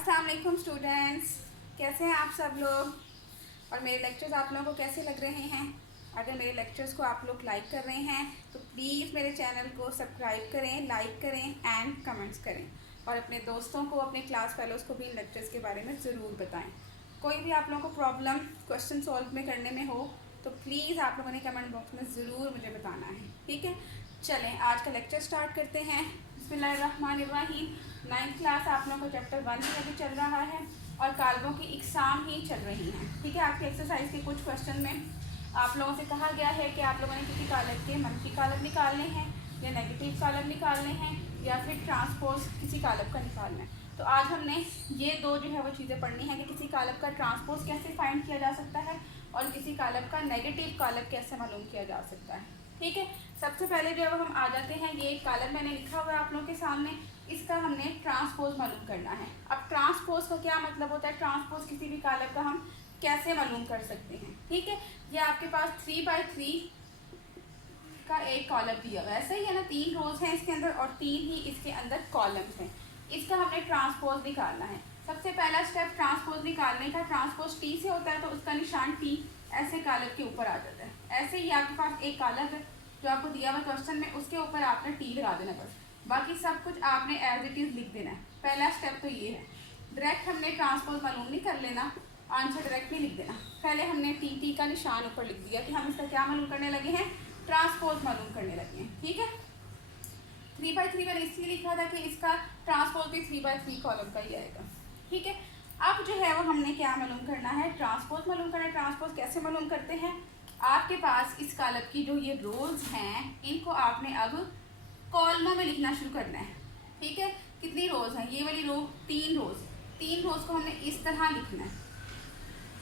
अस्सलाम वालेकुम स्टूडेंट्स, कैसे हैं आप सब लोग। और मेरे लेक्चर्स आप लोगों को कैसे लग रहे हैं। अगर मेरे लेक्चर्स को आप लोग लाइक कर रहे हैं तो प्लीज़ मेरे चैनल को सब्सक्राइब करें, लाइक करें एंड कमेंट्स करें। और अपने दोस्तों को, अपने क्लास फेलोज़ को भी इन लेक्चर्स के बारे में ज़रूर बताएं। कोई भी आप लोगों को प्रॉब्लम क्वेश्चन सॉल्व में करने में हो तो प्लीज़ आप लोगों ने कमेंट बॉक्स में ज़रूर मुझे बताना है, ठीक है। चलें आज का लेक्चर स्टार्ट करते हैं। बिस्मिल्लाहिर्रहमानिर्रहीम। 9th क्लास आप लोगों को चैप्टर 1 ही अभी चल रहा है और कालबों की एग्ज़ाम ही चल रही हैं, ठीक है। आपके एक्सरसाइज के कुछ क्वेश्चन में आप लोगों से कहा गया है कि आप लोगों ने किसी कालब के मनफी कालब निकालने हैं या नेगेटिव कालब निकालने हैं या फिर ट्रांसपोज किसी कालब का निकालना है। तो आज हमने ये दो जो है वो चीज़ें पढ़नी है कि किसी कालब का ट्रांसपोज कैसे फाइंड किया जा सकता है और किसी कालब का नेगेटिव कालब कैसे मालूम किया जा सकता है, ठीक है। सबसे पहले जो है वो हम आ जाते हैं, ये एक कालब मैंने लिखा हुआ है आप लोगों के सामने, इसका हमने ट्रांसपोज मालूम करना है। अब ट्रांसपोज का क्या मतलब होता है, ट्रांसपोज किसी भी कालब का हम कैसे मालूम कर सकते हैं, ठीक है। ये आपके पास 3x3 का एक कॉलम दिया हुआ है, सही है ना। 3 रोज हैं इसके अंदर और 3 ही इसके अंदर कॉलम्स हैं। इसका हमने ट्रांसपोज निकालना है। सबसे पहला स्टेप ट्रांसपोज निकालने का, ट्रांसपोज टी से होता है तो उसका निशान टी ऐसे कालब के ऊपर आ जाता है। ऐसे ही आपके पास एक कालब है जो आपको दिया हुआ क्वेश्चन में, उसके ऊपर आपने टी लगा देना, बस बाकी सब कुछ आपने एज इट इज़ लिख देना है। पहला स्टेप तो ये है। डायरेक्ट हमने ट्रांसपोज मालूम नहीं कर लेना, आंसर डायरेक्ट नहीं लिख देना। पहले हमने टी का निशान ऊपर लिख दिया कि हम इसका क्या मालूम करने लगे हैं, ट्रांसपोज मालूम करने लगे हैं, ठीक है। 3x3 मैंने इसलिए लिखा था कि इसका ट्रांसपोज भी 3x3 कॉलम का ही आएगा, ठीक है। अब जो है वो हमने क्या मालूम करना है, ट्रांसपोज मालूम करना है। ट्रांसपोज कैसे मालूम करते हैं, आपके पास इस कालब की जो ये रोज हैं इनको आपने अब कॉलमों में लिखना शुरू करना है, ठीक है। कितनी रोज हैं, ये वाली रो 3 रोज, 3 रोज को हमने इस तरह लिखना है।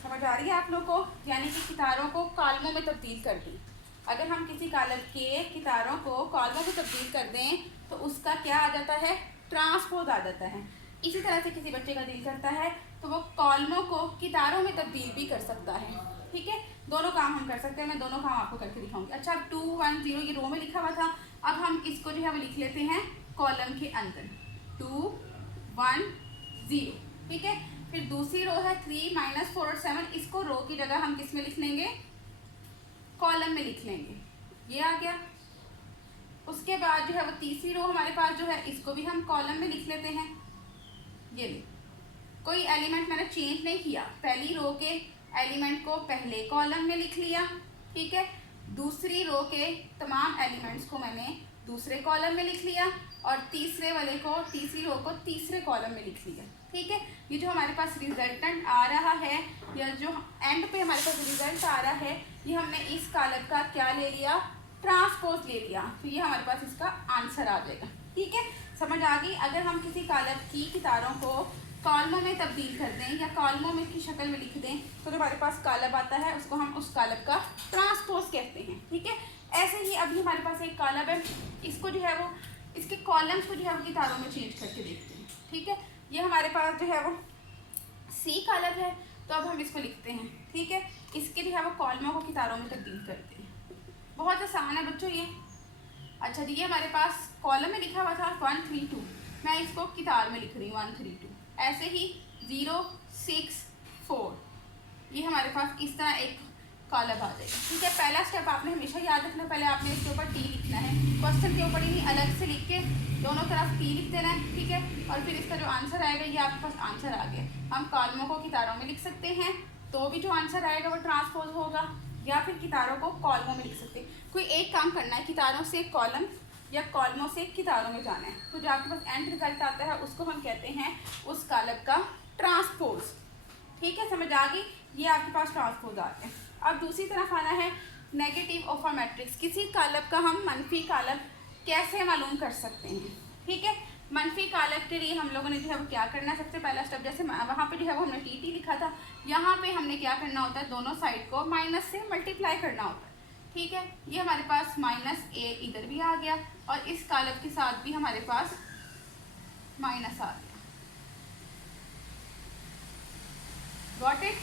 समझ आ रही है आप लोग को, यानी कि कितारों को कॉलमों में तब्दील कर दी। अगर हम किसी कालब के कितारों को कॉलमों में तब्दील कर दें तो उसका क्या आ जाता है, ट्रांसपोज आ जाता है। इसी तरह से किसी बच्चे का दिल करता है तो वो कॉलमों को कितारों में तब्दील भी कर सकता है, ठीक है। दोनों काम हम कर सकते हैं, मैं दोनों काम आपको करके दिखाऊंगी। अच्छा, अब 2 1 0 ये रो में लिखा हुआ था, अब हम इसको जो है वो लिख लेते हैं कॉलम के अंदर 2 1 0, ठीक है। फिर दूसरी रो है 3 -4 और 7, इसको रो की जगह हम किस में लिख लेंगे, कॉलम में लिख लेंगे, ये आ गया। उसके बाद जो है वो तीसरी रो हमारे पास जो है इसको भी हम कॉलम में लिख लेते हैं। ये भी कोई एलिमेंट मैंने चेंज नहीं किया, पहली रो के एलिमेंट को पहले कॉलम में लिख लिया, ठीक है। दूसरी रो के तमाम एलिमेंट्स को मैंने दूसरे कॉलम में लिख लिया और तीसरे वाले को, तीसरी रो को तीसरे कॉलम में लिख लिया, ठीक है। ये जो हमारे पास रिजल्टेंट आ रहा है या जो एंड पे हमारे पास रिजल्ट आ रहा है, ये हमने इस कालब का क्या ले लिया, ट्रांसपोज ले लिया, तो ये हमारे पास इसका आंसर आ जाएगा, ठीक है। समझ आ गई। अगर हम किसी कालब की कितारों को कॉलमों में तब्दील कर दें या कॉलमों में की शक्ल में लिख दें तो जो हमारे पास कालब आता है उसको हम उस कालब का ट्रांसपोज कहते हैं, ठीक है। ऐसे ही अभी हमारे पास एक कालब है, इसको जो है वो इसके कॉलम्स को जो है वो कितारों में चेंज करके देखते हैं, ठीक है। ये हमारे पास जो है वो सी कालब है, तो अब हम इसको लिखते हैं, ठीक है। इसके जो है वो कॉलमों को कितारों में तब्दील करते हैं। बहुत आसान है बच्चों ये। अच्छा जी, ये हमारे पास कॉलम में लिखा हुआ था 1 3 2, मैं इसको कितार में लिख रही हूँ 1 3 2। ऐसे ही 0 6 4, ये हमारे पास इस तरह एक कॉलम आ जाएगा, ठीक है। पहला स्टेप आपने हमेशा याद रखना, पहले आपने इसके ऊपर टी लिखना है, क्वेश्चन के ऊपर ही नहीं अलग से लिख के दोनों तरफ टी लिख देना है, ठीक है। और फिर इसका जो आंसर आएगा ये आपके पास आंसर आ गया। हम कॉलमों को कितारों में लिख सकते हैं तो भी जो आंसर आएगा वो ट्रांसपोज होगा, या फिर कितारों को कॉलमों में लिख सकते हैं। कोई एक काम करना है, कितारों से कॉलम या कॉलमों से कितारों में जाना है, तो जो आपके पास एंड रिजल्ट आता है उसको हम कहते हैं उस कालब का ट्रांसपोज, ठीक है। समझ आ गई, ये आपके पास ट्रांसपोज आ गया। अब दूसरी तरफ आना है नेगेटिव ऑफ अ मैट्रिक्स। किसी कालब का हम मनफी कालब कैसे मालूम कर सकते हैं, ठीक है। मनफी कालब के लिए हम लोगों ने जो है वो क्या करना है, सबसे पहला स्टेप, जैसे वहाँ पे जो है वो हमने टी लिखा था, यहाँ पे हमने क्या करना होता है, दोनों साइड को माइनस से मल्टीप्लाई करना होता है, ठीक है। ये हमारे पास -a इधर भी आ गया और इस कालब के साथ भी हमारे पास माइनस आ गया। Got it.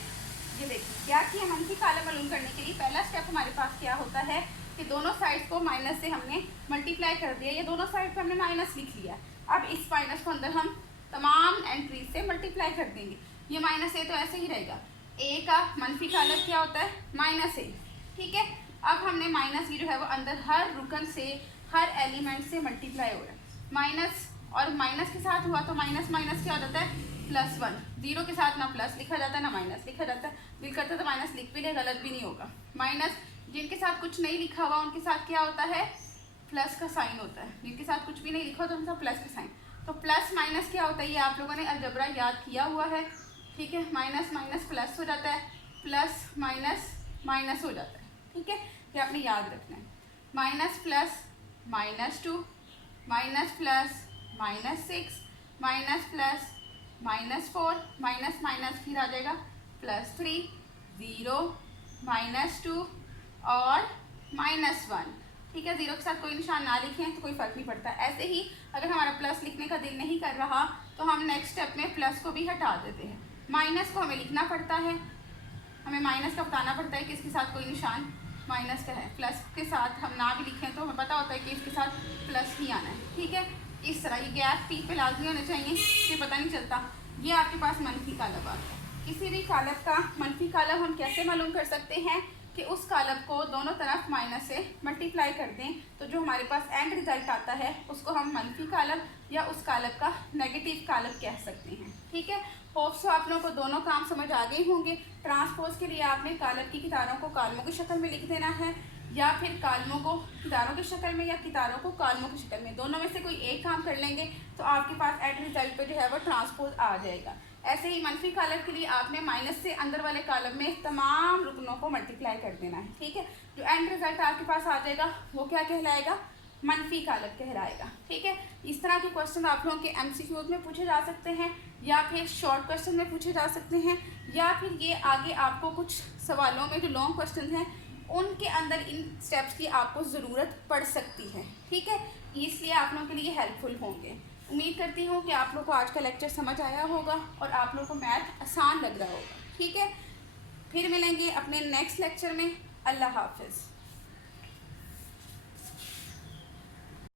ये देखिए क्या किया, मनफी कालब मालूम करने के लिए पहला स्टेप हमारे पास क्या होता है कि दोनों साइड्स को माइनस से हमने मल्टीप्लाई कर दिया, ये दोनों साइड पे हमने माइनस लिख लिया। अब इस माइनस को अंदर हम तमाम एंट्रीज से मल्टीप्लाई कर देंगे। ये माइनस ए तो ऐसे ही रहेगा, ए का मनफी कालब क्या होता है माइनस ए, ठीक है। अब हमने माइनस की जो है वो अंदर हर रुकन से हर एलिमेंट से मल्टीप्लाई हो रहा है, माइनस और माइनस के साथ हुआ तो माइनस माइनस क्या हो जाता है +1, जीरो के साथ ना प्लस लिखा जाता है ना माइनस लिखा जाता है, दिल करता है तो माइनस लिख भी ले, गलत भी नहीं होगा। माइनस जिनके साथ कुछ नहीं लिखा हुआ उनके साथ क्या होता है प्लस का साइन होता है, जिनके साथ कुछ भी नहीं लिखा तो उनका प्लस का साइन। तो प्लस माइनस क्या होता है ये आप लोगों ने अलजबरा याद किया हुआ है, ठीक है। माइनस माइनस प्लस हो जाता है, प्लस माइनस माइनस हो जाता है, ठीक है। ये आपने याद रखना है, minus plus -2, minus plus -6, minus plus -4, minus minus फिर आ जाएगा +3, 0, -2 और -1, ठीक है। 0 के साथ कोई निशान ना लिखें तो कोई फ़र्क नहीं पड़ता। ऐसे ही अगर हमारा प्लस लिखने का दिल नहीं कर रहा तो हम नेक्स्ट स्टेप में प्लस को भी हटा देते हैं। माइनस को हमें लिखना पड़ता है, हमें माइनस का बताना पड़ता है कि इसके साथ कोई निशान माइनस का है। प्लस के साथ हम ना भी लिखें तो हमें पता होता है कि इसके साथ प्लस ही आना है, ठीक है। इस तरह ये गैप टी पे लाजमी होने चाहिए, ये पता नहीं चलता। ये आपके पास मनफी कालब आता है। किसी भी कालब का मनफी कालब हम कैसे मालूम कर सकते हैं कि उस कालब को दोनों तरफ माइनस से मल्टीप्लाई कर दें तो जो हमारे पास एंड रिजल्ट आता है उसको हम मनफी कालब या उस कालब का नेगेटिव कालब कह सकते हैं, ठीक है। होप सो आप लोगों को दोनों काम समझ आ गए होंगे। ट्रांसपोज के लिए आपने कालब की कितारों को कालमों की शक्ल में लिख देना है या फिर कालमों को कितारों की शक्ल में या कितारों को कालमों की शक्ल में, दोनों में से कोई एक काम कर लेंगे तो आपके पास एंड रिजल्ट पे जो है वो ट्रांसपोज आ जाएगा। ऐसे ही मनफी कालब के लिए आपने माइनस से अंदर वाले कालम में तमाम रुकनों को मल्टीप्लाई कर देना है, ठीक है। जो एंड रिजल्ट आपके पास आ जाएगा वो क्या कहलाएगा मनफी कालब कहलाएगा, ठीक है। इस तरह के क्वेश्चन आप लोगों के MCQs में पूछे जा सकते हैं या फिर शॉर्ट क्वेश्चन में पूछे जा सकते हैं या फिर ये आगे आपको कुछ सवालों में जो लॉन्ग क्वेश्चन हैं उनके अंदर इन स्टेप्स की आपको ज़रूरत पड़ सकती है, ठीक है। इसलिए आप लोगों के लिए हेल्पफुल होंगे। उम्मीद करती हूँ कि आप लोगों को आज का लेक्चर समझ आया होगा और आप लोगों को मैथ आसान लग रहा होगा, ठीक है। फिर मिलेंगे अपने नेक्स्ट लेक्चर में। अल्लाह हाफिज़।